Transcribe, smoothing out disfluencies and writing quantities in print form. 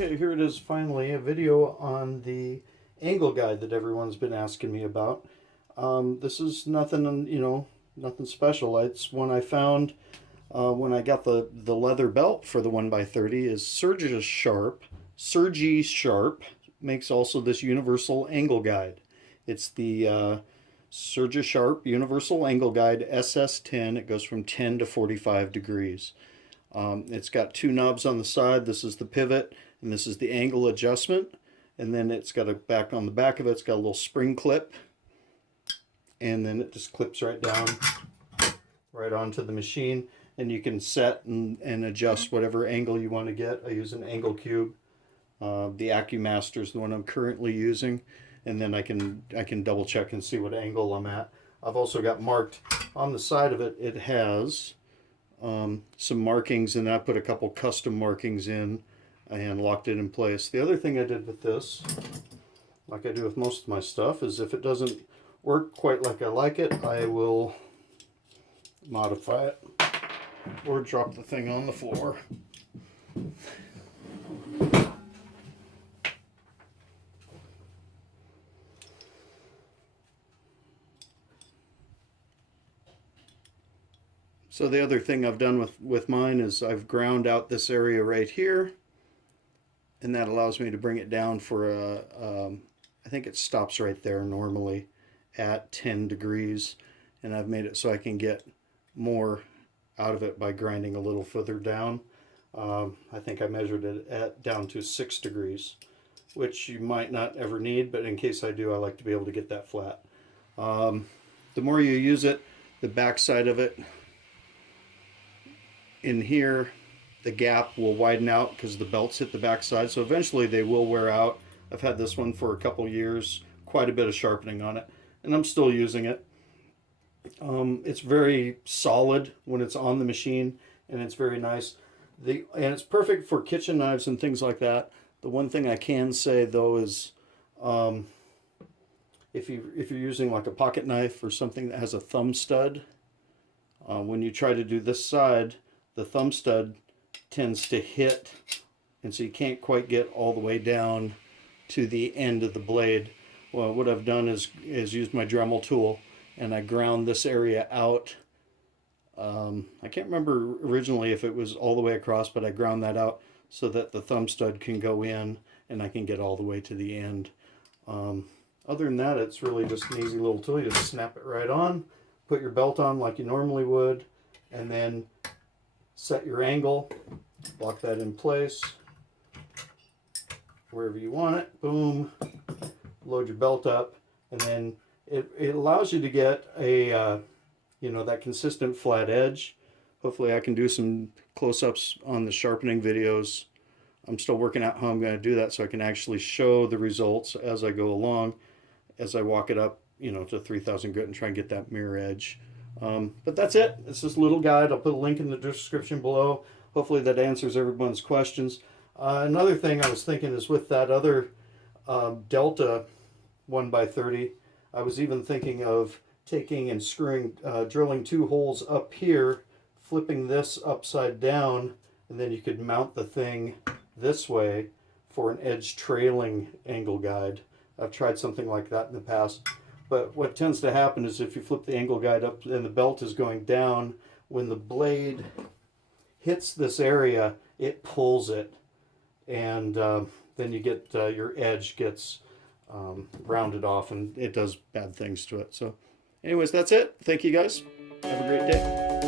Okay, here it is finally, a video on the angle guide that everyone's been asking me about. This is nothing, nothing special. It's one I found when I got the leather belt for the 1x30 is Surgi-Sharp. Surgi-Sharp makes also this universal angle guide. It's the Surgi-Sharp Universal Angle Guide SS10. It goes from 10 to 45 degrees. It's got two knobs on the side. This is the pivot, and this is the angle adjustment. And then it's got a back on the back of it. It's got a little spring clip, and then it just clips right down, right onto the machine. And you can set and adjust whatever angle you want to get. I use an angle cube. The AccuMaster is the one I'm currently using, and then I can double check and see what angle I'm at. I've also got marked on the side of it. It has some markings, and I put a couple custom markings in and locked it in place. The other thing I did with this, like I do with most of my stuff, is if it doesn't work quite like I like it, I will modify it or drop the thing on the floor. So the other thing I've done with mine is I've ground out this area right here, and that allows me to bring it down for I think it stops right there normally at 10 degrees, and I've made it so I can get more out of it by grinding a little further down. I think I measured it down to 6 degrees, which you might not ever need, but in case I do, I like to be able to get that flat. The more you use it, the back side of it in here, the gap will widen out because the belts hit the back side, so eventually they will wear out. I've had this one for a couple years, quite a bit of sharpening on it, and I'm still using it. It's very solid when it's on the machine, and it's very nice. And it's perfect for kitchen knives and things like that. The one thing I can say though is if you're using like a pocket knife or something that has a thumb stud, when you try to do this side, the thumb stud tends to hit, and so you can't quite get all the way down to the end of the blade. Well, what I've done is used my Dremel tool, and I ground this area out. I can't remember originally if it was all the way across, but I ground that out so that the thumb stud can go in and I can get all the way to the end. Other than that, it's really just an easy little tool. You just snap it right on, put your belt on like you normally would, and then set your angle, lock that in place wherever you want it, boom, load your belt up, and then it allows you to get a that consistent flat edge. Hopefully I can do some close-ups on the sharpening videos. I'm still working out how I'm going to do that so I can actually show the results as I go along, as I walk it up to 3000 grit and try and get that mirror edge. But that's it. It's this little guide. I'll put a link in the description below. Hopefully that answers everyone's questions. Another thing I was thinking is with that other Delta 1x30, I was even thinking of taking and screwing, drilling 2 holes up here, flipping this upside down, and then you could mount the thing this way for an edge trailing angle guide. I've tried something like that in the past. But what tends to happen is if you flip the angle guide up and the belt is going down, when the blade hits this area, it pulls it. And then you get your edge gets rounded off, and it does bad things to it. So anyways, that's it. Thank you guys. Have a great day.